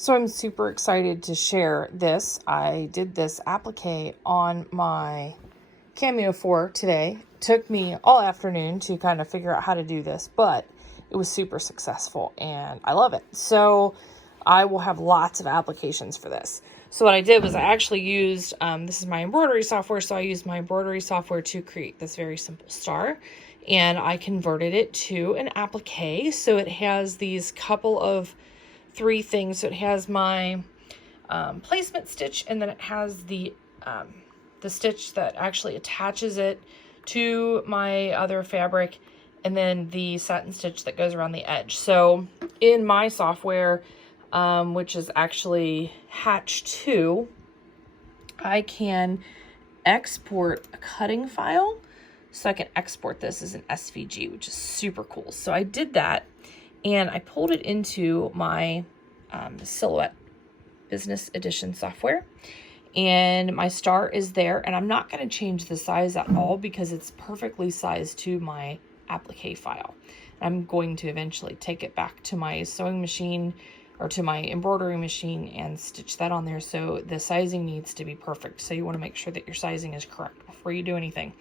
So I'm super excited to share this. I did this applique on my Cameo 4 today. Took me all afternoon to kind of figure out how to do this, but it was super successful and I love it. So I will have lots of applications for this. So what I did was I actually used, this is my embroidery software, so I used my embroidery software to create this very simple star. And I converted it to an applique. So it has these couple of three things. So it has my placement stitch, and then it has the stitch that actually attaches it to my other fabric, and then the satin stitch that goes around the edge. So in my software, which is actually Hatch 2, I can export a cutting file. So I can export this as an SVG, which is super cool. So I did that, and I pulled it into my Silhouette Business Edition software, and my star is there, and I'm not going to change the size at all because it's perfectly sized to my applique file. I'm going to eventually take it back to my sewing machine or to my embroidery machine and stitch that on there. So the sizing needs to be perfect. So you want to make sure that your sizing is correct before you do anything.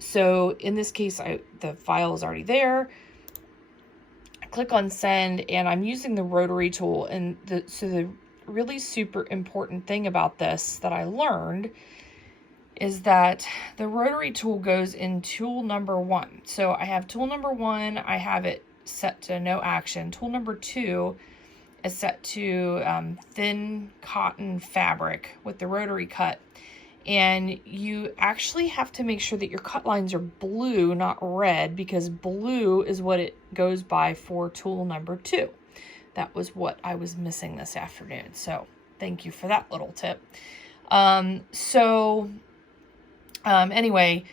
So in this case, the file is already there. I click on send, and I'm using the rotary tool. And the really super important thing about this that I learned is that the rotary tool goes in tool number 1. So I have tool number 1, I have it set to no action. Tool number 2 is set to thin cotton fabric with the rotary cut. And you actually have to make sure that your cut lines are blue, not red, because blue is what it goes by for tool number 2. That was what I was missing this afternoon. So thank you for that little tip. Anyway,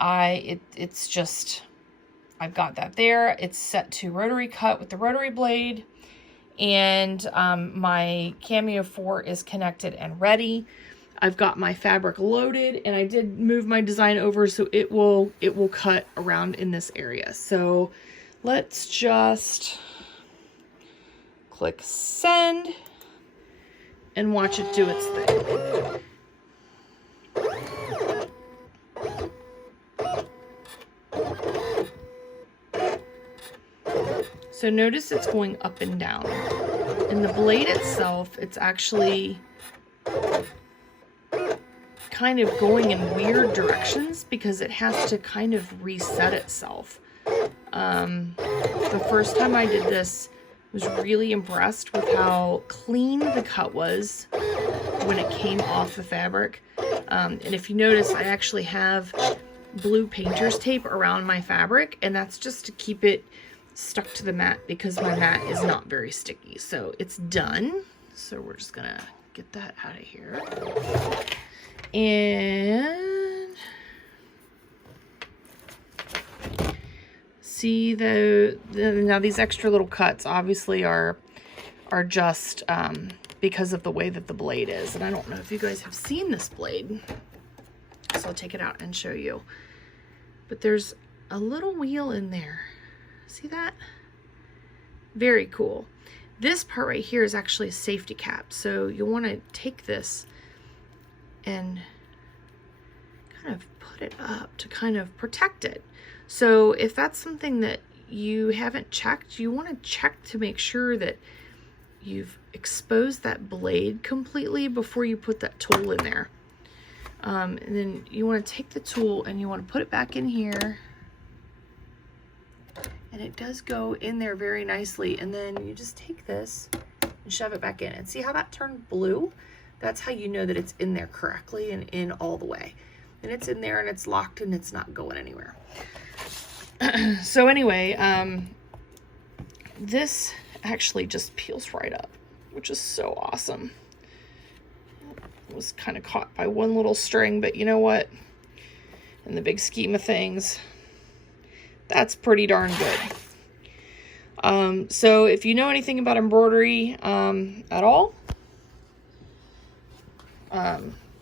it's just, I've got that there. It's set to rotary cut with the rotary blade, and my Cameo 4 is connected and ready. I've got my fabric loaded, and I did move my design over so it will cut around in this area. So let's just click send and watch it do its thing. So notice it's going up and down. And the blade itself, it's actually kind of going in weird directions because it has to kind of reset itself. The first time I did this, I was really impressed with how clean the cut was when it came off the fabric. And if you notice, I actually have blue painter's tape around my fabric, and that's just to keep it stuck to the mat because my mat is not very sticky. So it's done. So we're just gonna get that out of here. And see now these extra little cuts obviously are just because of the way that the blade is. And I don't know if you guys have seen this blade, so I'll take it out and show you. But there's a little wheel in there. See that? Very cool. This part right here is actually a safety cap. So you'll want to take this and kind of put it up to kind of protect it. So if that's something that you haven't checked, you want to check to make sure that you've exposed that blade completely before you put that tool in there. And then you want to take the tool and you want to put it back in here. And it does go in there very nicely. And then you just take this and shove it back in. And see how that turned blue? That's how you know that it's in there correctly and in all the way. And it's in there and it's locked and it's not going anywhere. So anyway, this actually just peels right up, which is so awesome. It was kind of caught by one little string, but you know what? In the big scheme of things, that's pretty darn good. So if you know anything about embroidery at all,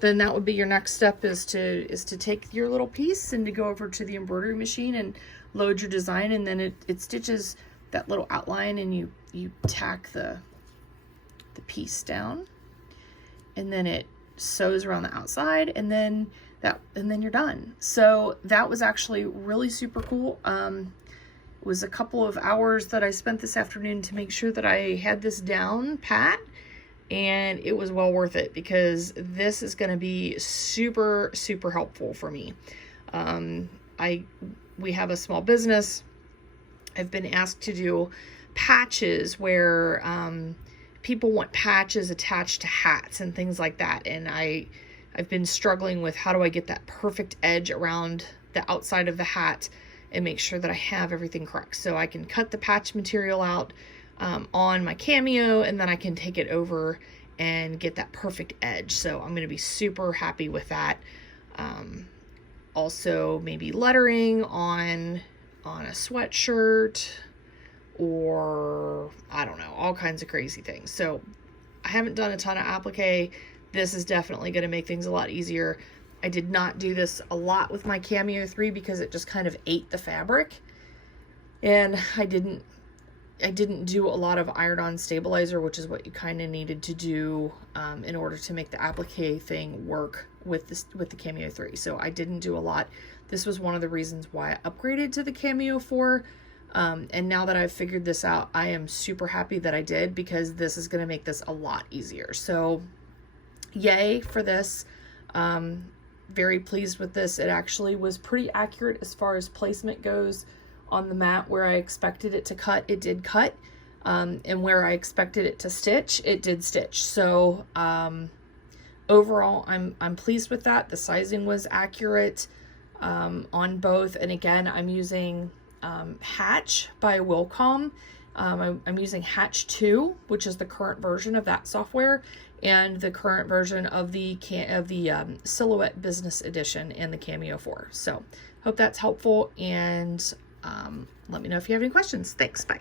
then that would be your next step, is to take your little piece and to go over to the embroidery machine and load your design, and then it stitches that little outline, and you tack the the piece down, and then it sews around the outside, and then you're done. So that was actually really super cool. It was a couple of hours that I spent this afternoon to make sure that I had this down pat, and it was well worth it because this is going to be super, super helpful for me. We have a small business. I've been asked to do patches where people want patches attached to hats and things like that, and I've been struggling with how do I get that perfect edge around the outside of the hat and make sure that I have everything correct. So I can cut the patch material out on my Cameo, and then I can take it over and get that perfect edge. So I'm going to be super happy with that. Also maybe lettering on a sweatshirt, or I don't know, all kinds of crazy things. So I haven't done a ton of applique. This is definitely going to make things a lot easier. I did not do this a lot with my Cameo 3 because it just kind of ate the fabric, and I didn't do a lot of iron-on stabilizer, which is what you kind of needed to do in order to make the applique thing work with the Cameo 3. So I didn't do a lot. This was one of the reasons why I upgraded to the Cameo 4. And now that I've figured this out, I am super happy that I did, because this is going to make this a lot easier. So yay for this. Very pleased with this. It actually was pretty accurate as far as placement goes on the mat. Where I expected it to cut, it did cut. And where I expected it to stitch, it did stitch. So overall, I'm pleased with that. The sizing was accurate on both. And again, I'm using Hatch by Wilcom. I'm using Hatch 2, which is the current version of that software, and the current version of the Silhouette Business Edition and the Cameo 4. So hope that's helpful, and let me know if you have any questions. Thanks. Bye.